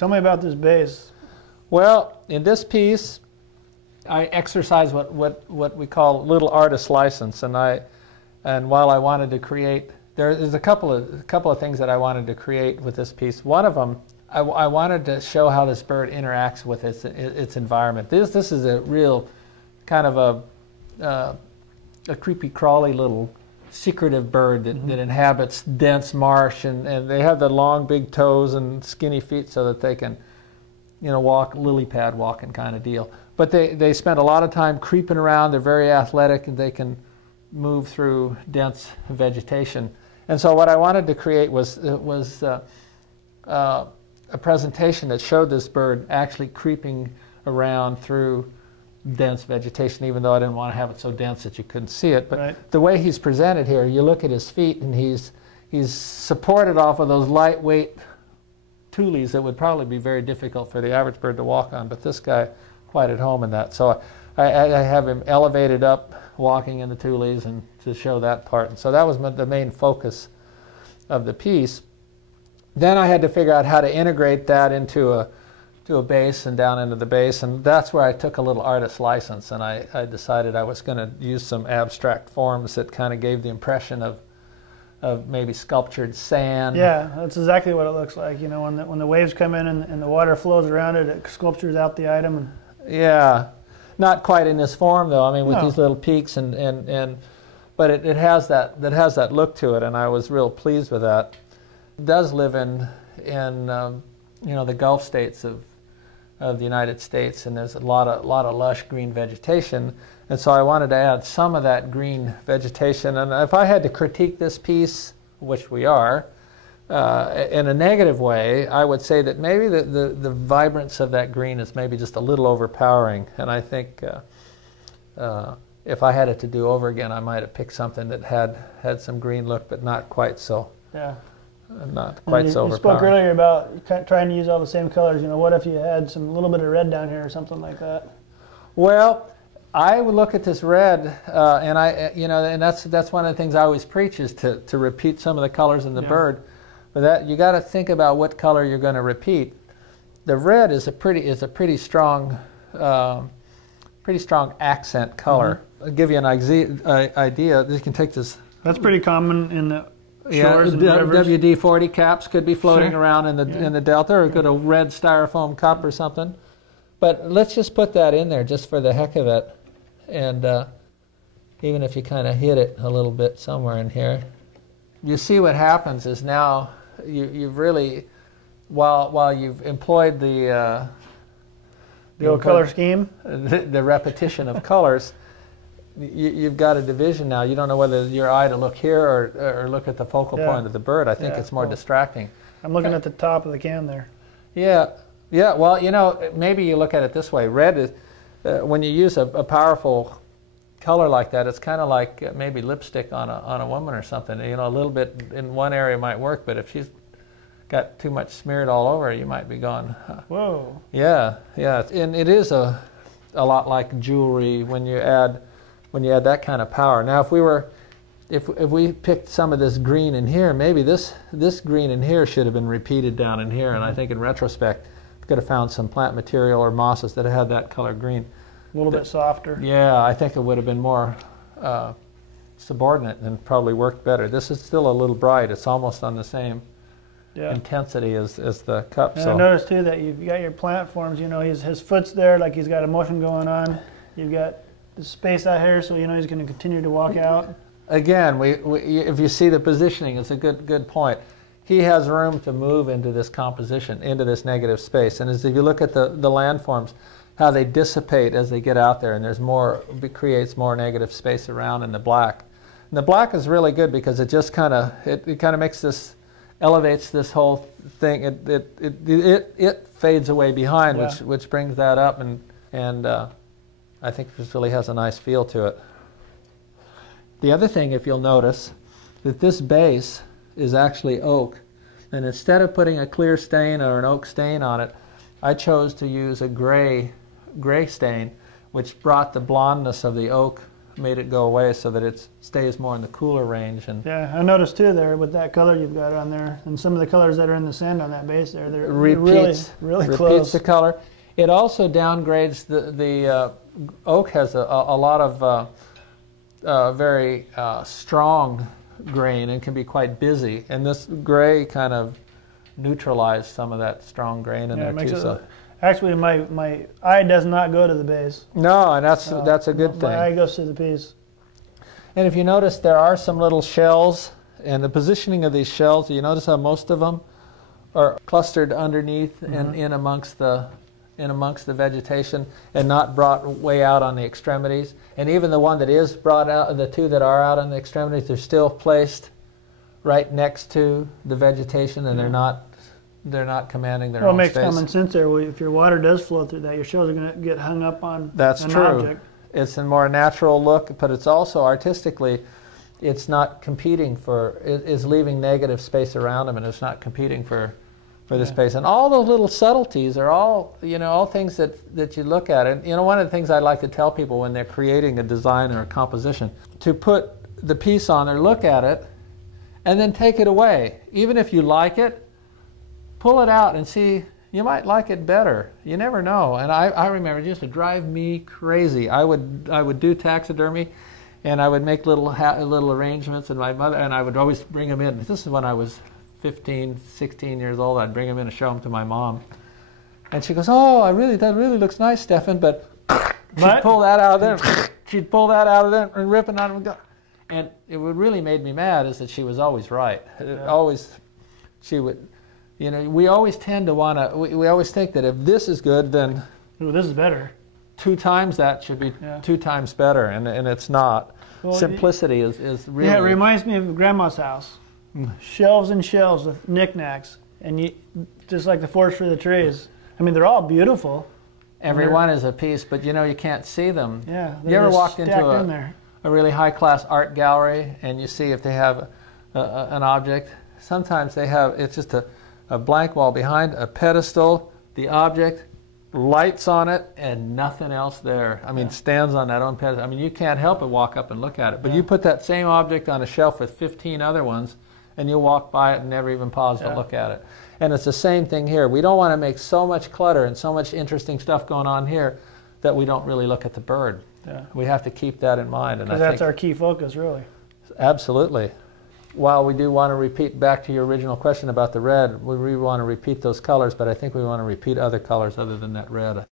Tell me about this base. Well, in this piece, I exercise what we call little artist license, and while I wanted to create, there's a couple of things that I wanted to create with this piece. One of them, I wanted to show how this bird interacts with its environment. This is a real kind of a creepy crawly little secretive bird that inhabits dense marsh, and they have the long big toes and skinny feet so that they can, walk lily pad walking kind of deal. But they spend a lot of time creeping around. They're very athletic, and they can move through dense vegetation. And so what I wanted to create was a presentation that showed this bird actually creeping around through dense vegetation, even though I didn't want to have it so dense that you couldn't see it. But right. The way he's presented here, you look at his feet, and he's supported off of those lightweight tules that would probably be very difficult for the average bird to walk on, but this guy quite at home in that. So I have him elevated up, walking in the tules, and to show that part. And so that was the main focus of the piece. Then I had to figure out how to integrate that into a base and down into the base, and that's where I took a little artist license, and I decided I was going to use some abstract forms that kind of gave the impression of maybe sculptured sand. Yeah, that's exactly what it looks like. When the waves come in and the water flows around it, it sculptures out the item. Yeah, not quite in this form though. I mean, with these little peaks but it has that look to it, and I was real pleased with that. It does live in the Gulf states of the United States, and there's a lot of lush green vegetation, and so I wanted to add some of that green vegetation. And if I had to critique this piece, which we are, in a negative way, I would say that maybe the vibrance of that green is maybe just a little overpowering, and I think if I had it to do over again, I might have picked something that had some green look, but not quite so. Yeah. Not quite so overpowering. You spoke earlier about trying to use all the same colors. What if you had some little bit of red down here or something like that? Well, I would look at this red, and that's one of the things I always preach is to repeat some of the colors in the bird. But you got to think about what color you're going to repeat. The red is a pretty strong accent color. I'll give you an idea. You can take this. That's pretty common in the shores and rivers. WD-40 caps could be floating around in the delta, or a red styrofoam cup or something. But let's just put that in there just for the heck of it, and even if you kind of hit it a little bit somewhere in here, you see what happens is now you've really, while you've employed the old color scheme, the repetition of colors. You've got a division now. You don't know whether your eye to look here or look at the focal point of the bird. I think it's more distracting. I'm looking at the top of the can there. Yeah. Well, maybe you look at it this way. Red is, when you use a powerful color like that, it's kind of like maybe lipstick on a woman or something. A little bit in one area might work, but if she's got too much smeared all over, you might be going. Whoa. Yeah. And it is a lot like jewelry when you add that kind of power. Now, if we picked some of this green in here, maybe this green in here should have been repeated down in here. And I think in retrospect, we could have found some plant material or mosses that had that color green. A little bit softer. Yeah, I think it would have been more subordinate and probably worked better. This is still a little bright. It's almost on the same intensity as the cup. And I noticed too that you've got your plant forms. His foot's there, like he's got a motion going on. You've got the space out here, so he's going to continue to walk out. Again, if you see the positioning, it's a good point. He has room to move into this composition, into this negative space. And if you look at the landforms, how they dissipate as they get out there, and it creates more negative space around in the black. And the black is really good because it just kind of makes this, elevates this whole thing. It fades away behind, which brings that up, and I think this really has a nice feel to it. The other thing, if you'll notice, that this base is actually oak. And instead of putting a clear stain or an oak stain on it, I chose to use a gray stain, which brought the blondness of the oak made it go away so that it stays more in the cooler range. And yeah, I noticed too there with that color you've got on there, and some of the colors that are in the sand on that base there, they're really close. Repeats the color. It also downgrades the oak has a lot of very strong grain and can be quite busy, and this gray kind of neutralized some of that strong grain in there too. So. Actually, my eye does not go to the base. No, and that's a good thing. My eye goes to the piece. And if you notice, there are some little shells, and the positioning of these shells, you notice how most of them are clustered underneath and in amongst the vegetation and not brought way out on the extremities. And even the one that is brought out, the two that are out on the extremities, they're still placed right next to the vegetation, and they're not commanding their own space. Well, it makes common sense there. If your water does flow through that, your shells are going to get hung up on an object. It's a more natural look, but it's also artistically, it's not competing for, it's leaving negative space around them, and it's not competing for the space. And all those little subtleties are all, all things that you look at. And, one of the things I like to tell people when they're creating a design or a composition, to put the piece on there, look at it, and then take it away. Even if you like it, pull it out and see, you might like it better. You never know. And I remember, it used to drive me crazy. I would do taxidermy, and I would make little arrangements, and my mother, and I would always bring them in. This is when I was 15, 16 years old. I'd bring them in and show them to my mom. And she goes, "Oh, that really looks nice, Stefan," but she'd pull that out of there. She'd pull that out of there and rip it on and go. And what really made me mad is that she was always right. She would... we always tend to want to, we always think that if this is good, then this is better. 2 times that should be 2 times better, and it's not. Well, simplicity is really... Yeah, it reminds me of Grandma's house. Shelves and shelves of knickknacks, and just like the forest for the trees. I mean, they're all beautiful. Every one is a piece, but you can't see them. Yeah. You ever walked into a really high-class art gallery, and you see if they have an object? Sometimes they have, it's just a blank wall behind, a pedestal, the object, lights on it, and nothing else there. I mean, stands on that own pedestal. I mean, you can't help but walk up and look at it. But you put that same object on a shelf with 15 other ones, and you'll walk by it and never even pause to look at it. And it's the same thing here. We don't want to make so much clutter and so much interesting stuff going on here that we don't really look at the bird. Yeah. We have to keep that in mind. Because that's our key focus, really. Absolutely. While we do want to repeat back to your original question about the red, we really want to repeat those colors, but I think we want to repeat other colors other than that red.